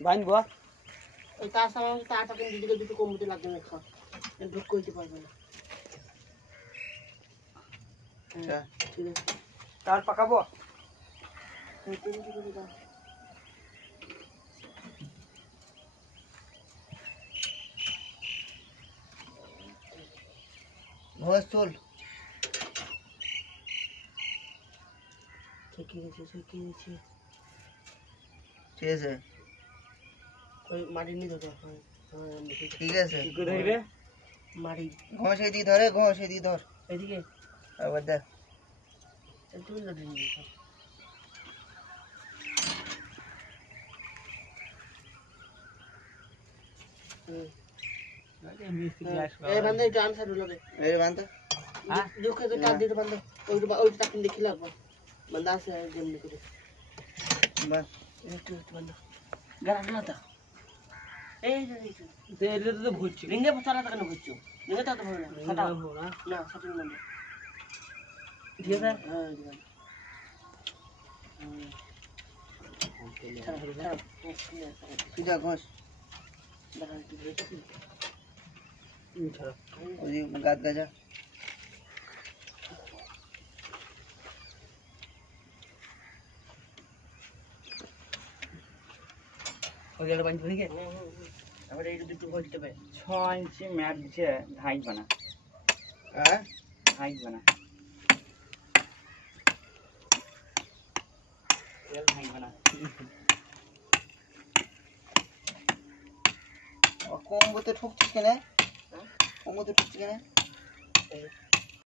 বাঁধবো ওই তার সামনে তারটা কিন্তু দিদিকে দুটো কমতে লাগবে না খা ঢুক করতে পারবে না আচ্ছা ঠিক আছে তার পাকাবো ঘোষ চল ঠিক আছে ঠিক আছে ওই মাটি নিয়ে ধরো ঠিক আছে কি করে রে মাটি ঘোষ এদিকে ধরে ঘোষ এদিকে ধর এদিকে আবার দেখ তুমি ধরে নিয়ে এই বান্দে জান সাইড লগে এই বান্দা হ্যাঁ দুঃখে তো টান দিতে বান্দে ওই টাকা দেখি লাগবে বান্দা আছে যেমনি করে বাস একটু বান্দা গাড়া না তা এই যে এটা তো ভুলছি রিঙ্গে পচালা টাকা না বুঝছো রিঙ্গে তো ভালো না ফাটা না না ফাটিং না ঠিক আছে হ্যাঁ সিধা ঘোষ ওই যে গাছ গাছা ওই গেল বাঁধবো নাকি আবার এই দুটো হইতে হবে 6 ইঞ্চি ম্যাট দিছে ঢাই বানা হ্যাঁ ঢাই বানা এল ঢাই বানা কম বলতে ঠুকছিস কেন কম বলতে ঠুকছিস কেন